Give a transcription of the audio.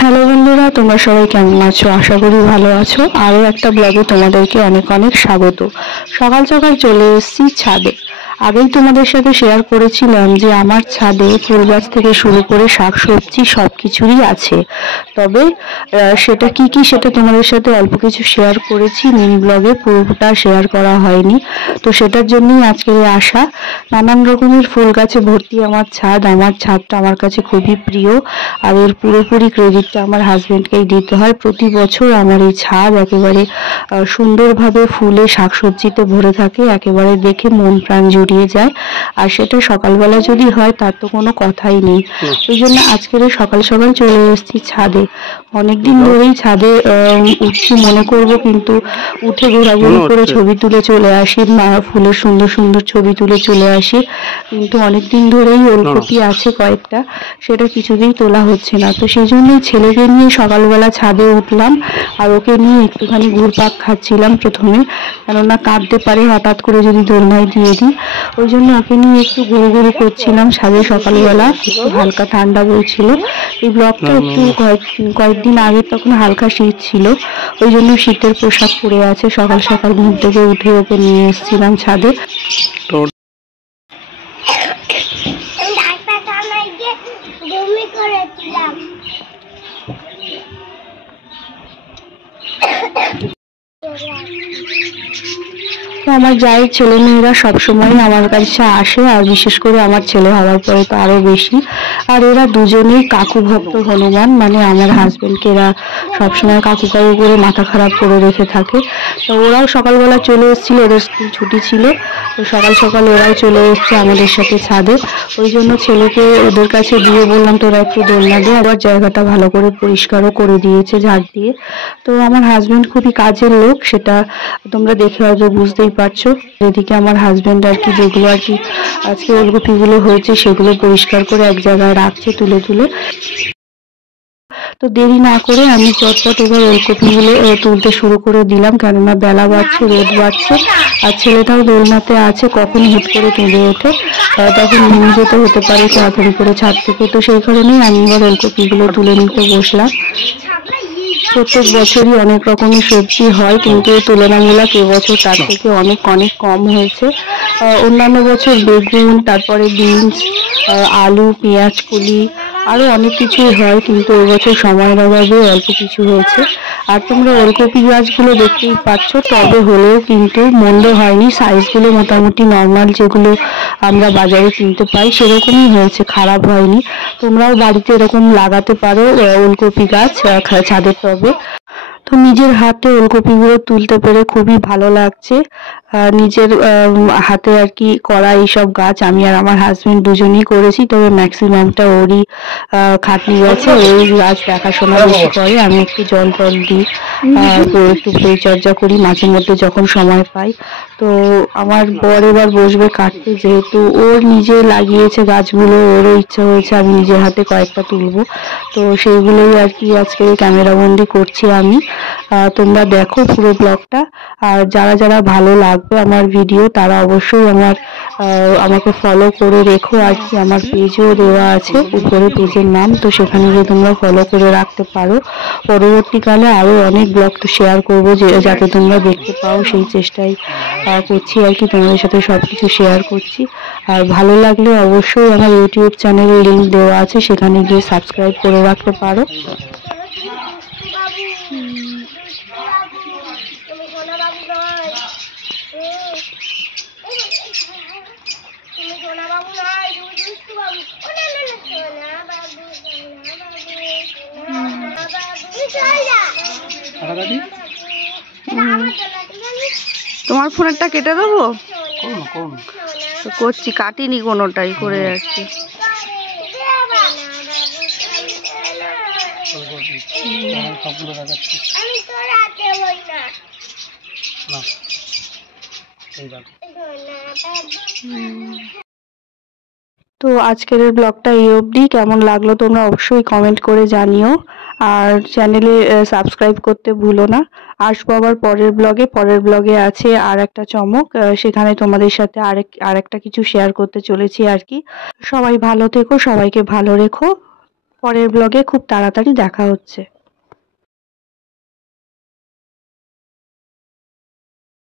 Hello বন্ধুরা, তোমরা সবাই কেমন আছো? আশা করি ভালো আছো। আরও একটা ব্লগে তোমাদেরকে অনেক অনেক স্বাগত। সকাল সকাল চলে এসেছি ছাদে। আগেই তোমাদের সাথে শেয়ার করেছিলাম যে আমার ছাদে ফুল গাছ থেকে শুরু করে শাকসবজি সব কিছুরই আছে। তবে সেটা কি কি সেটা তোমাদের সাথে অল্প কিছু শেয়ার করেছি মিনি ব্লগে, পুরোটা শেয়ার করা হয়নি। তো সেটার জন্যই আজকে আসা। নানান রকমের ফুল গাছে ভর্তি আমার ছাদ। আমার ছাদটা আমার কাছে খুবই প্রিয়, আর এর পুরোপুরি ক্রেডিটটা আমার হাজবেন্ডকেই দিতে হয়। প্রতি বছর আমার এই ছাদ একেবারে সুন্দরভাবে ফুলে শাকসবজিতে ভরে থাকে, একেবারে দেখে মন প্রাণ জুড়িয়ে যায়। আর সেটা সকালবেলা যদি হয় তার তো কোনো কথাই নেই। ওই জন্য আজকের সকাল সকাল চলে এসেছি ছাদে। অনেকদিন ধরেই ছাদে উঠছি মনে করব, কিন্তু উঠে ঘোরাঘুরি করে ছবি তুলে চলে আসি, ফুলের সুন্দর সুন্দর ছবি তুলে চলে আসি। কিন্তু অনেকদিন ধরেই ওলকপি আছে কয়েকটা, সেটা কিছুতেই তোলা হচ্ছে না। তো সেই জন্যই ছেলেকে নিয়ে সকালবেলা ছাদে উঠলাম, আর ওকে নিয়ে একটুখানি ঘুরপাক খাচ্ছিলাম প্রথমে, কেননা কাঁদতে পারে হঠাৎ করে যদি দোলনায় দিয়ে দিই। ওই জন্য ওকে নিয়ে একটু ঘুরু করছিলাম ছাদে সকালবেলা। একটু হালকা ঠান্ডা বইছিল। এই ব্লগটা একটু কয়েকদিন আগে, তখন হালকা শীত ছিল, ওই জন্য শীতের পোশাক পরে আছে। সকাল সকাল ঘুম থেকে উঠে ওকে নিয়ে এসেছিলাম ছাদে। আমার জায়ের ছেলে মেয়েরা সবসময় আমার কাছে আসে, আর বিশেষ করে আমার ছেলে হওয়ার পরে তো আরো বেশি। আর এরা দুজনেই কাকু ভক্ত হনুমান, মানে আমার হাজবেন্ডকে এরা সবসময় কাকু কাকু করে মাথা খারাপ করে রেখে থাকে। তো ওরাও সকালবেলা চলে এসেছিল, ওদের স্কুল ছুটি ছিল, তো সকাল সকাল ওরাও চলে এসছে আমাদের সাথে ছাদে। ওই জন্য ছেলেকে ওদের কাছে দিয়ে বললাম তোরা একটু দোলনা দে। আবার জায়গাটা ভালো করে পরিষ্কারও করে দিয়েছে ঝাড় দিয়ে। তো আমার হাজবেন্ড খুবই কাজের লোক, সেটা তোমরা দেখে হয়তো বুঝতেই পারছো। এদিকে আমার হাজবেন্ড আর কি যেগুলো আর কি আজকে ওলকপিগুলো হয়েছে সেগুলো পরিষ্কার করে এক জায়গায় রাখছে তুলে তুলে। তো দেরি না করে আমি চটপট এবার ওলকপিগুলো তুলতে শুরু করে দিলাম, কেননা বেলা বাড়ছে, রোদ বাড়ছে, আর ছেলেটাও দোলনাতে আছে, কখন হুট করে তুলে ওঠে তখন নেমে যেতে হতে পারে তাড়াতাড়ি করে ছাদ থেকে। তো সেই কারণেই আমি এবার ওলকপিগুলো তুলে নিতে বসলাম। প্রত্যেক বছরই অনেক রকমের সবজি হয়, কিন্তু তুলনামূলক এবছর তার থেকে অনেক অনেক কম হয়েছে। অন্যান্য বছর বেগুন, তারপরে বিনস, আলু, পেঁয়াজ কলি, আরো অনেক কিছুই হয়, কিন্তু এবছর সময়ের অভাবে অল্প কিছু হয়েছে। আর তোমরা ওলকপি গাছগুলো দেখতেই পাচ্ছ, তবে হলেও কিন্তু মন্দ হয়নি। সাইজগুলো মোটামুটি নর্মাল যেগুলো আমরা বাজারে কিনতে পাই সেরকমই হয়েছে, খারাপ হয়নি। তোমরাও বাড়িতে এরকম লাগাতে পারো ওলকপি গাছ ছাদের টবে। তো নিজের হাতে ওলকপিগুলো তুলতে পেরে খুবই ভালো লাগছে। নিজের হাতে আর কি করা এইসব গাছ আমি আর আমার হাজবেন্ড দুজনেই করেছি, তবে ম্যাক্সিমামটা ওরই খাটনি গেছে। ওই গাছ দেখাশোনা বেশি করে, আমি একটু জল টল দিই, একটু পরিচর্যা করি মাঝে মধ্যে যখন সময় পাই। তো আমার বর এবার বসবে কাটতে, যেহেতু ওর নিজে লাগিয়েছে গাছগুলো, ওরও ইচ্ছা হয়েছে আমি নিজের হাতে কয়েকটা তুলবো। তো সেইগুলোই আর কি আজকে ক্যামেরাবন্দি করছি আমি। তোমরা দেখো পুরো ব্লগটা। আর যারা যারা ভালো লাগবে আমার ভিডিও তারা অবশ্যই আমাকে ফলো করে রেখো আর কি। আমার পেজও দেওয়া আছে উপরে, পেজের নাম, তো সেখানে গিয়ে তোমরা ফলো করে রাখতে পারো। পরবর্তীকালে আরও অনেক ব্লগ তো শেয়ার করবো, যাতে তোমরা দেখতে পাও, সেই চেষ্টাই করছি আর কি। তোমাদের সাথে সব কিছু শেয়ার করছি। আর ভালো লাগলে অবশ্যই আমার ইউটিউব চ্যানেলের লিঙ্ক দেওয়া আছে, সেখানে গিয়ে সাবস্ক্রাইব করে রাখতে পারো। তোমার ফোনেরটা কেটে দেবো? তো করছি, কাটিনি কোনোটাই, করে যাচ্ছি। তো আজকের ব্লগটা এই অবধি। কেমন লাগলো তোমরা অবশ্যই কমেন্ট করে জানিও। আর চ্যানেলে সাবস্ক্রাইব করতে ভুলো না। আসবো আবার পরের ব্লগে আছে আর একটা চমক, সেখানে তোমাদের সাথে আরেকটা কিছু শেয়ার করতে চলেছি আর কি। সবাই ভালো থেকো, সবাইকে ভালো রেখো। পরের ব্লগে খুব তাড়াতাড়ি দেখা হচ্ছে।